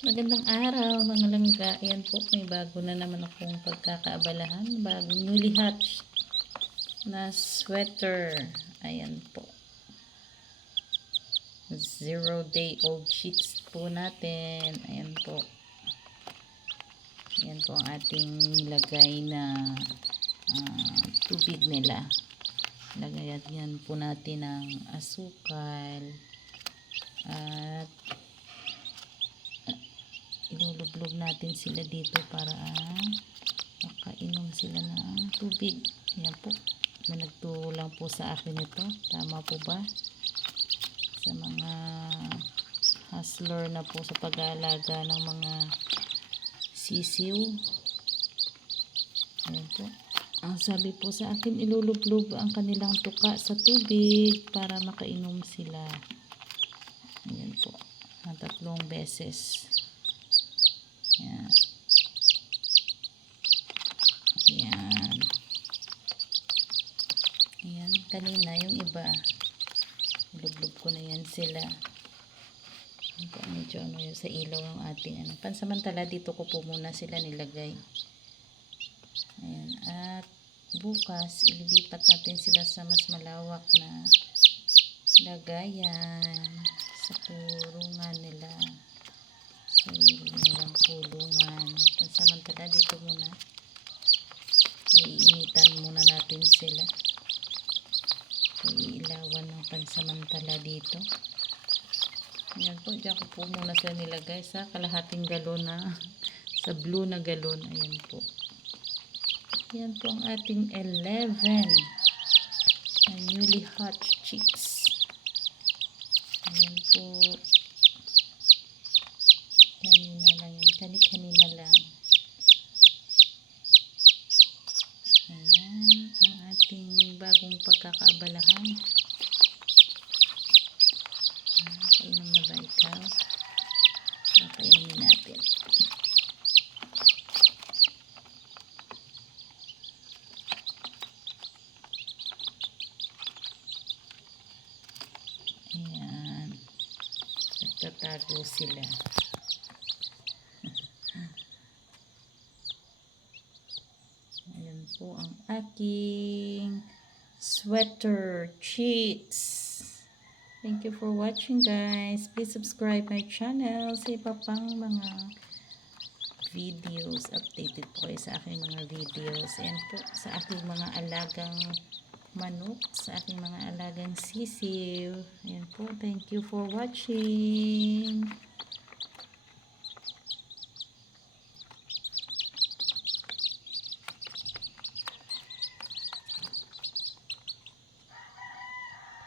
Magandang araw mga langga. Ayan po, may bago na naman akong pagkakaabalahan. Bagong newly hatched na sweater. Ayan po. 0-day-old chicks po natin. Ayan po. Ayan po ang ating nilagay na tubig nila. Lagayan po natin ng asukal at ilulublog natin sila dito para makainom sila ng tubig. Ayan po, may nagtulang po sa akin ito. Tama po ba? Sa mga hustler na po sa pag-aalaga ng mga sisiw. Ayan po, ang sabi po sa akin, ilulublog ang kanilang tuka sa tubig para makainom sila. Ayan po, 3 beses. Ayan. Ayan. Ayan. Kanina yung iba. Lublog ko na yan sila. Medyo yung sa ilaw ng ating pansamantala dito ko po muna sila nilagay. Ayan. At bukas ililipat natin sila sa mas malawak na lagayan sa kulungan nila. Sa nilang kulungan. Pansamantala dito muna. Iinitan muna natin sila. Iilawan ng pansamantala dito. Ayan po, dyan ko po muna sila nilagay sa kalahating galon na sa blue na galon. Ayan po. Ayan po ang ating 11 na newly hatched chicks. Ayan po. Kanina lang yan. Kanina lang. Ayan ang ating bagong pagkakaabalahan. Kainom na ba ikaw? Kainumin natin. Ayan. Nagtatago sila. Ayan po ang aking sweater chicks. Thank you for watching, guys. Please subscribe my channel sa iba pang mga videos. Updated po kayo sa aking mga videos. Ayan po, sa aking mga alagang manok, sa aking mga alagang sisiw. Ayan po, thank you for watching.